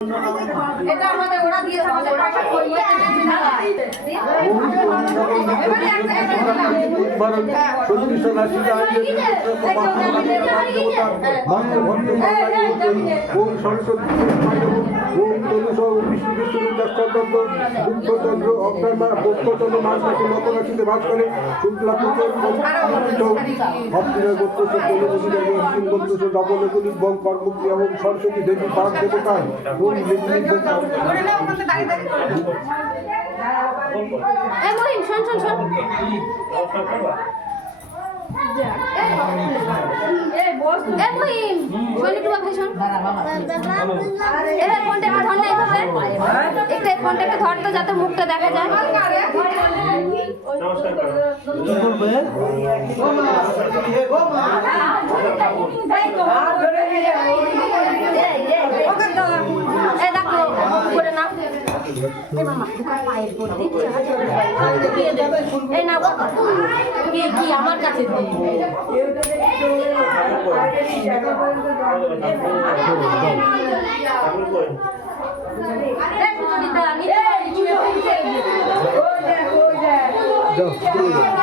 এটা আমাদের ওরা দিয়ে আমাদের পয়সা করিয়ে বাস করে শুক্লা কর্মক্রিয়া এবং সরস্বতী দেবী পাক দেবতায় ধর তো যাতে মুখটা দেখা যায়। আমার কাছে যাও